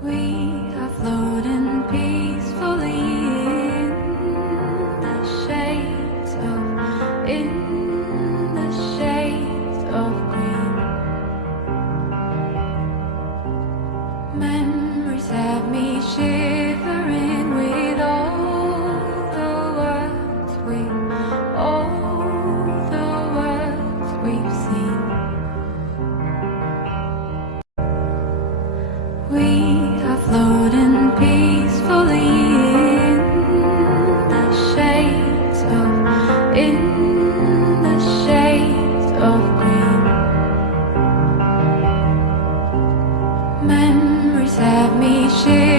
We are floating peacefully in the shades of green. Memories have me shivering with all the words we've seen. We are floating peacefully in the shades of green. Memories have me shivering.